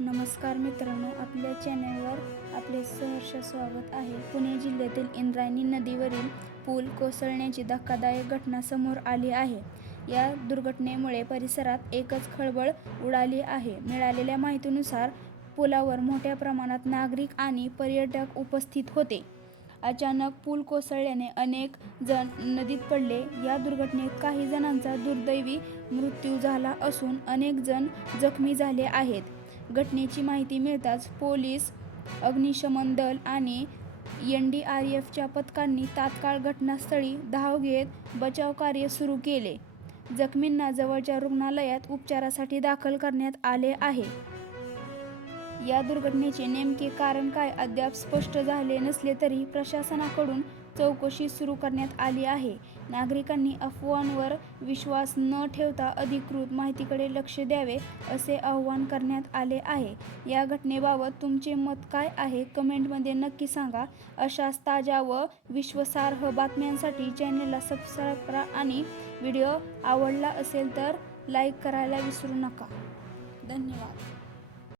नमस्कार मित्रांनो, आपल्या चॅनलवर आपले सहर्ष स्वागत आहे. पुणे जिल्ह्यातील इंद्रायणी नदीवरील पूल कोसळण्याची धक्कादायक घटना समोर आली आहे. या दुर्घटनेमुळे परिसरात एकच खळबळ उडाली आहे. मिळालेल्या माहितीनुसार पुलावर मोठ्या प्रमाणात नागरिक आणि पर्यटक उपस्थित होते. अचानक पूल कोसळल्याने अनेक जण नदीत पडले. या दुर्घटनेत काही जणांचा दुर्दैवी मृत्यू झाला असून अनेक जण जखमी झाले आहेत. घटनेची माहिती मिळताच पोलीस, अग्निशमन दल आणि NDRFच्या पथकांनी तात्काळ घटनास्थळी धाव घेत बचावकार्य सुरू केले. जखमींना जवळच्या रुग्णालयात उपचारासाठी दाखल करण्यात आले आहे. या दुर्घटनेचे नेमके कारण काय अद्याप स्पष्ट झाले नसले तरी प्रशासनाकडून चौकशी सुरू करण्यात आली आहे. नागरिकांनी अफवांवर विश्वास न ठेवता अधिकृत माहितीकडे लक्ष द्यावे, असे आवाहन करण्यात आले आहे. या घटनेबाबत तुमचे मत काय आहे, कमेंटमध्ये नक्की सांगा. अशाच ताज्या व विश्वासार्ह बातम्यांसाठी चॅनेलला सबस्क्राईब करा आणि व्हिडिओ आवडला असेल तर लाईक करायला विसरू नका. धन्यवाद.